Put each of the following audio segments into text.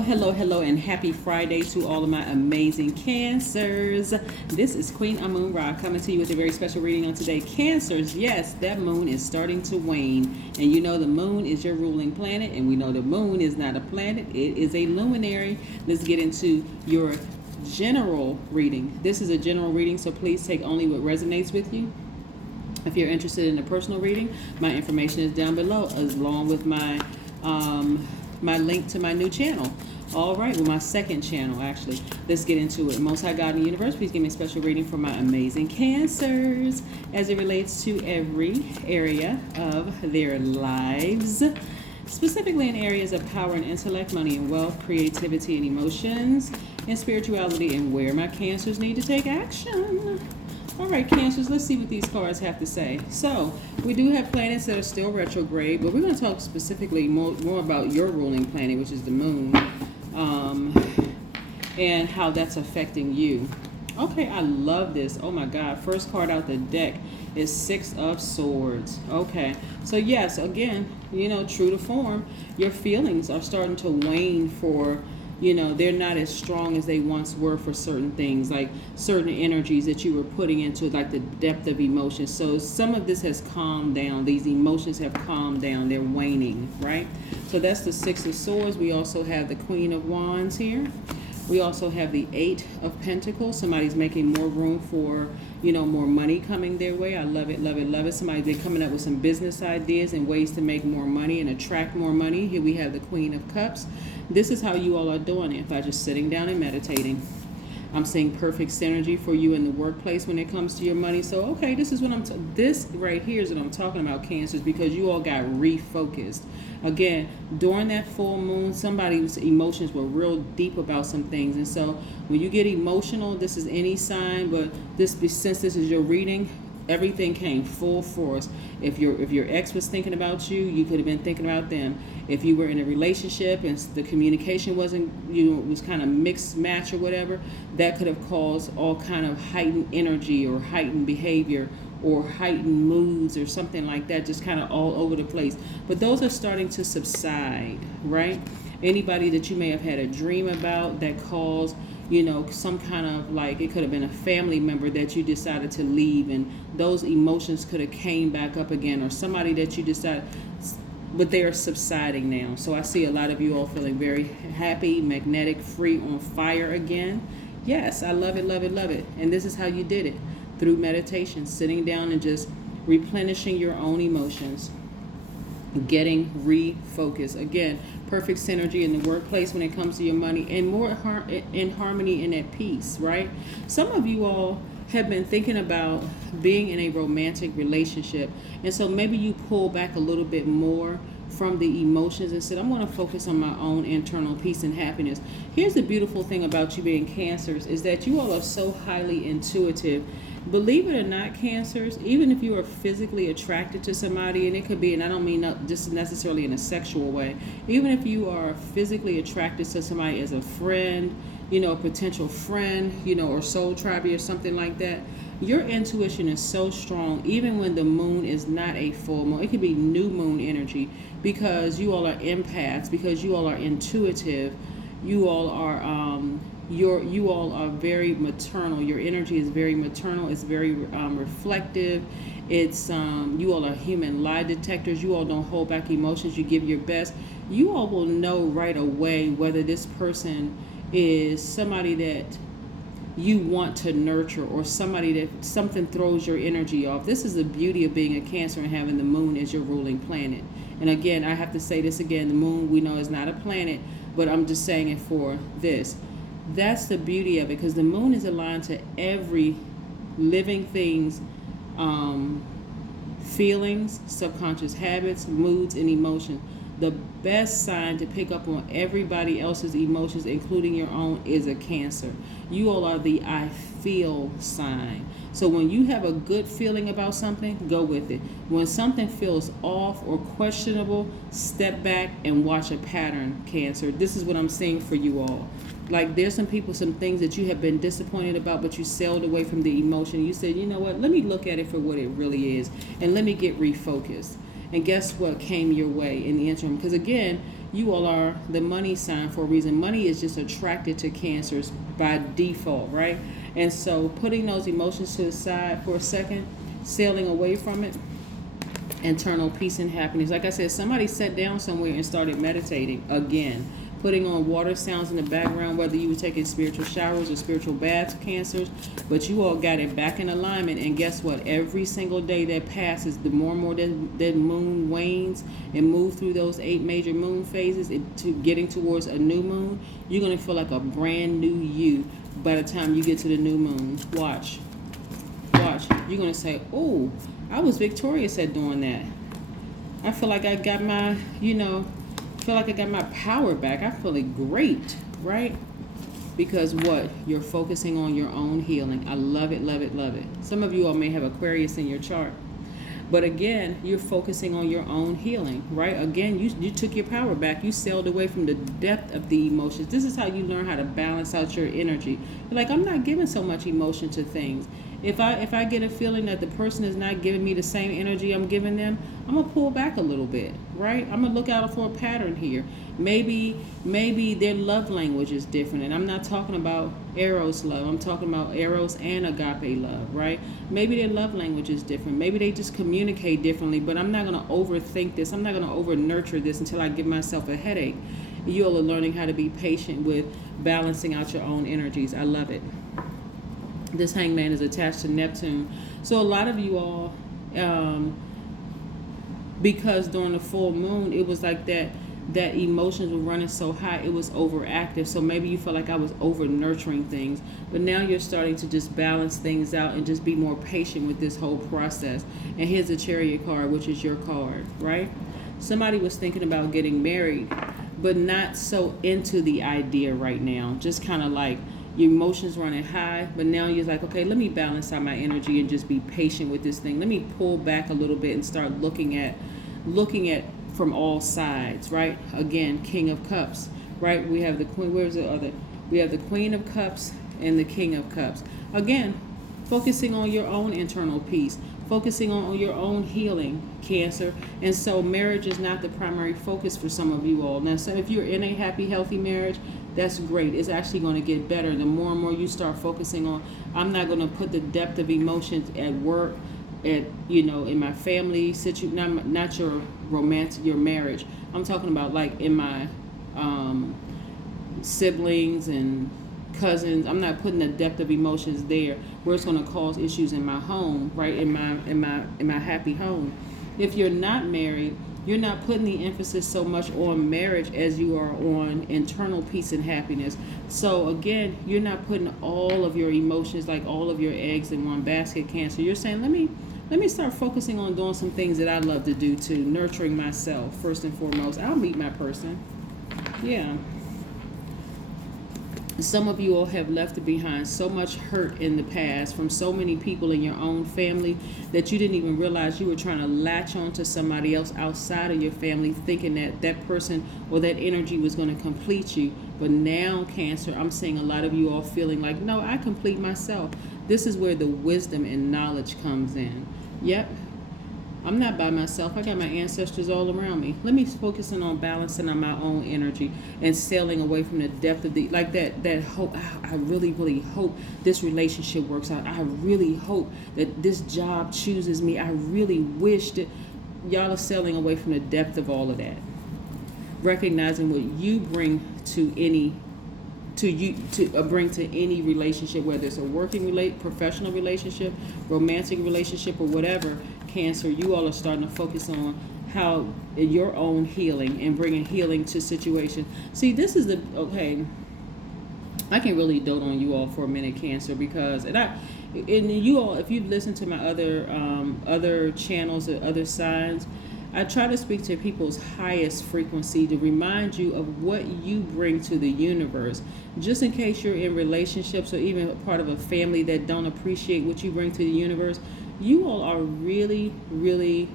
Hello, and happy Friday to all of my amazing Cancers. This is Queen Amun Ra coming to you with a very special reading on today. Cancers, yes, that moon is starting to wane. And you know the moon is your ruling planet, and we know the moon is not a planet, it is a luminary. Let's get into your general reading. This is a general reading, so please take only what resonates with you. If you're interested in a personal reading, my information is down below, along with my link to my new channel. All right, well, my second channel, actually. Let's get into it. Most High God in the universe, please give me a special reading for my amazing Cancers as it relates to every area of their lives, specifically in areas of power and intellect, money and wealth, creativity and emotions, and spirituality, and where my Cancers need to take action. All right, Cancers, let's see what these cards have to say. So, we do have planets that are still retrograde, but we're going to talk specifically more about your ruling planet, which is the moon, and how that's affecting you. Okay, I love this. Oh my God, first card out the deck is Six of Swords. Okay, so yes, again, true to form, your feelings are starting to wane for, they're not as strong as they once were for certain things, like certain energies that you were putting into, like the depth of emotion. So some of this has calmed down. These emotions have calmed down. They're waning, right? So that's the Six of Swords. We also have the Queen of Wands here. We also have the Eight of Pentacles. Somebody's making more room for, more money coming their way. I love it, love it, love it. Somebody's been coming up with some business ideas and ways to make more money and attract more money. Here we have the Queen of Cups. This is how you all are doing it by just sitting down and meditating. I'm seeing perfect synergy for you in the workplace when it comes to your money. So, okay, this is what this right here is what I'm talking about, Cancers, because you all got refocused. Again, during that full moon, somebody's emotions were real deep about some things. And so when you get emotional, this is any sign, but since this is your reading, everything came full force. If your ex was thinking about you, you could have been thinking about them. If you were in a relationship and the communication wasn't, it was kind of mixed match or whatever, that could have caused all kind of heightened energy or heightened behavior or heightened moods or something like that, just kind of all over the place. But those are starting to subside, right? Anybody that you may have had a dream about that caused, some kind of, like, it could have been a family member that you decided to leave, and those emotions could have came back up again, or somebody that you decided, but they are subsiding now. So I see a lot of you all feeling very happy, magnetic, free, on fire again. Yes, I love it, love it, love it. And this is how you did it, through meditation, sitting down and just replenishing your own emotions, getting refocused. Again, perfect synergy in the workplace when it comes to your money, and more in harmony and at peace, right? Some of you all have been thinking about being in a romantic relationship, and so maybe you pull back a little bit more from the emotions and said, I'm going to focus on my own internal peace and happiness. Here's the beautiful thing about you being Cancers, is that you all are so highly intuitive. Believe it or not, Cancers, even if you are physically attracted to somebody, and it could be, and I don't mean not just necessarily in a sexual way, even if you are physically attracted to somebody as a friend, a potential friend, or soul tribe or something like that, your intuition is so strong, even when the moon is not a full moon. It could be new moon energy, because you all are empaths, because you all are intuitive, you all are you all are very maternal. Your energy is very maternal. It's very reflective. It's you all are human lie detectors. You all don't hold back emotions. You give your best. You all will know right away whether this person is somebody that you want to nurture, or somebody that something throws your energy off. This is the beauty of being a Cancer and having the moon as your ruling planet. And again, I have to say this again, the moon, we know, is not a planet, but I'm just saying it for this. That's the beauty of it, because the moon is aligned to every living thing's feelings, subconscious habits, moods, and emotions. The best sign to pick up on everybody else's emotions, including your own, is a Cancer. You all are the I feel sign. So when you have a good feeling about something, go with it. When something feels off or questionable, step back and watch a pattern, Cancer. This is what I'm seeing for you all. Like, there's some people, some things that you have been disappointed about, but you sailed away from the emotion. You said, you know what, let me look at it for what it really is, and let me get refocused. And guess what came your way in the interim? Because again, you all are the money sign for a reason. Money is just attracted to Cancers by default, right? And so putting those emotions to the side for a second, sailing away from it, internal peace and happiness. Like I said, somebody sat down somewhere and started meditating again, putting on water sounds in the background, whether you were taking spiritual showers or spiritual baths, Cancers, but you all got it back in alignment. And guess what? Every single day that passes, the more and more that moon wanes and move through those 8 major moon phases to getting towards a new moon, you're going to feel like a brand new you by the time you get to the new moon. Watch. You're going to say, oh, I was victorious at doing that. I feel like I got my, power back. I feel great, right? Because what? You're focusing on your own healing. I love it, love it, love it. Some of you all may have Aquarius in your chart. But again, you're focusing on your own healing, right? Again, you took your power back. You sailed away from the depth of the emotions. This is how you learn how to balance out your energy. You're like, I'm not giving so much emotion to things. If I get a feeling that the person is not giving me the same energy I'm giving them, I'm going to pull back a little bit, right? I'm going to look out for a pattern here. Maybe their love language is different. And I'm not talking about Eros love. I'm talking about Eros and agape love, right? Maybe their love language is different. Maybe they just communicate differently, but I'm not going to overthink this. I'm not going to over-nurture this until I give myself a headache. You all are learning how to be patient with balancing out your own energies. I love it. This hangman is attached to Neptune. So a lot of you all, because during the full moon, it was like that emotions were running so high, it was overactive. So maybe you feel like I was over nurturing things, but now you're starting to just balance things out and just be more patient with this whole process. And here's the Chariot card, which is your card, right? Somebody was thinking about getting married, but not so into the idea right now. Just kind of like your emotions running high, but now you're like, okay, let me balance out my energy and just be patient with this thing. Let me pull back a little bit and start looking at from all sides, right? Again, King of Cups, right? We have the Queen. Where's the other? We have the Queen of Cups and the King of Cups. Again, focusing on your own internal peace, focusing on your own healing, Cancer. And so marriage is not the primary focus for some of you all. Now, so if you're in a happy, healthy marriage, that's great. It's actually going to get better. The more and more you start focusing on, I'm not going to put the depth of emotions at work, in my family situation, not your romance, your marriage. I'm talking about like in my siblings and cousins. I'm not putting the depth of emotions there where it's going to cause issues in my home, right? In my happy home. If you're not married, you're not putting the emphasis so much on marriage as you are on internal peace and happiness. So again, you're not putting all of your emotions, like all of your eggs in one basket, Cancer. You're saying, let me start focusing on doing some things that I love to do too, nurturing myself first and foremost. I'll meet my person. Yeah. Some of you all have left behind so much hurt in the past from so many people in your own family that you didn't even realize you were trying to latch on to somebody else outside of your family, thinking that person or that energy was going to complete you. But now, Cancer, I'm seeing a lot of you all feeling like, no, I complete myself. This is where the wisdom and knowledge comes in. Yep. I'm not by myself. I got my ancestors all around me. Let me focus on balancing on my own energy and sailing away from the depth of that hope. I really, really hope this relationship works out. I really hope that this job chooses me. I really wish that y'all are sailing away from the depth of all of that. Recognizing what you bring to any bring to any relationship, whether it's a working professional relationship, romantic relationship, or whatever, Cancer, you all are starting to focus on how your own healing and bringing healing to situations. See, this is okay. I can really dote on you all for a minute, Cancer, because and you all, if you've listened to my other channels or other signs, I try to speak to people's highest frequency to remind you of what you bring to the universe. Just in case you're in relationships or even part of a family that don't appreciate what you bring to the universe, you all are really, really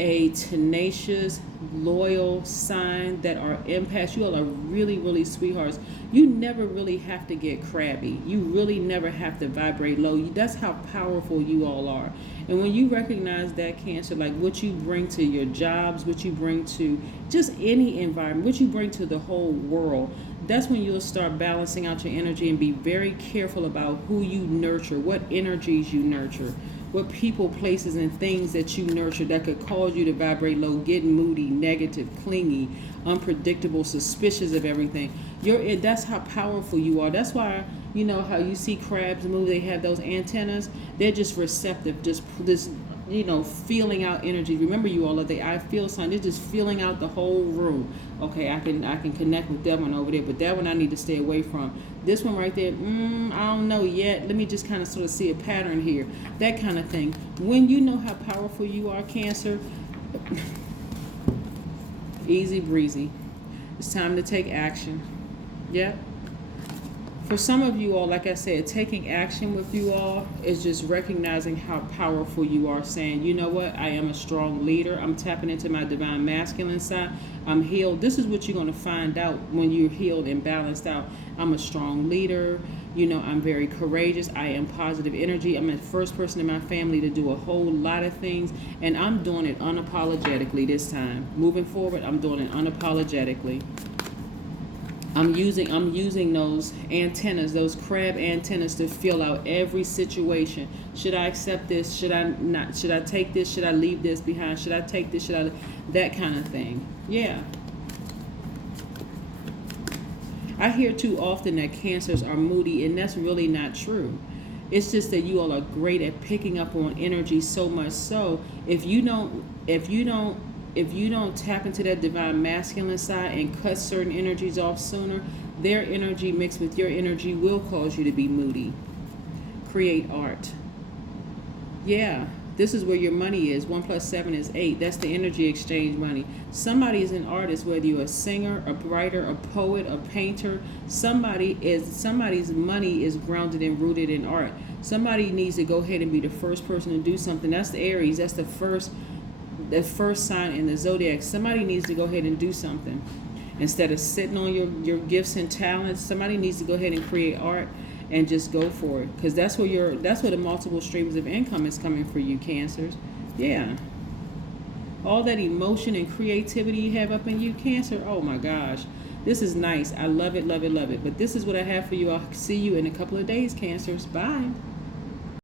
a tenacious, loyal sign that are empaths. You all are really, really sweethearts. You never really have to get crabby. You really never have to vibrate low. That's how powerful you all are. And when you recognize that, Cancer, like what you bring to your jobs, what you bring to just any environment, what you bring to the whole world, that's when you'll start balancing out your energy and be very careful about who you nurture, what energies you nurture, what people, places, and things that you nurture that could cause you to vibrate low, get moody, negative, clingy, unpredictable, suspicious of everything. That's how powerful you are. That's why, you know, how you see crabs move, they have those antennas. They're just receptive, just this, you know, feeling out energy. Remember, you all are the I feel sign. They're just feeling out the whole room. Okay, I can connect with that one over there, but that one I need to stay away from. This one right there, I don't know yet. Let me just kind of sort of see a pattern here. That kind of thing. When you know how powerful you are, Cancer, easy breezy. It's time to take action. Yep. For some of you all, like I said, taking action with you all is just recognizing how powerful you are, saying, you know what, I am a strong leader. I'm tapping into my divine masculine side. I'm healed. This is what you're going to find out when you're healed and balanced out. I'm a strong leader. You know, I'm very courageous. I am positive energy. I'm the first person in my family to do a whole lot of things, and I'm doing it unapologetically this time. Moving forward, I'm doing it unapologetically. I'm using those antennas, those crab antennas, to feel out every situation. Should I accept this? Should I not? Should I take this? Should I leave this behind? Should I take this? Should I? That kind of thing. Yeah. I hear too often that Cancers are moody, and that's really not true. It's just that you all are great at picking up on energy, so much so if you don't tap into that divine masculine side and cut certain energies off sooner, their energy mixed with your energy will cause you to be moody. Create art. Yeah, this is where your money is. 1 + 7 is 8. That's the energy exchange money. Somebody is an artist, whether you're a singer, a writer, a poet, a painter. Somebody's money is grounded and rooted in art. Somebody needs to go ahead and be the first person to do something. That's the Aries. That's the first sign in the Zodiac. Somebody needs to go ahead and do something. Instead of sitting on your gifts and talents, somebody needs to go ahead and create art and just go for it. Because that's where the multiple streams of income is coming for you, Cancers. Yeah. All that emotion and creativity you have up in you, Cancer, oh my gosh. This is nice. I love it, love it, love it. But this is what I have for you. I'll see you in a couple of days, Cancers. Bye.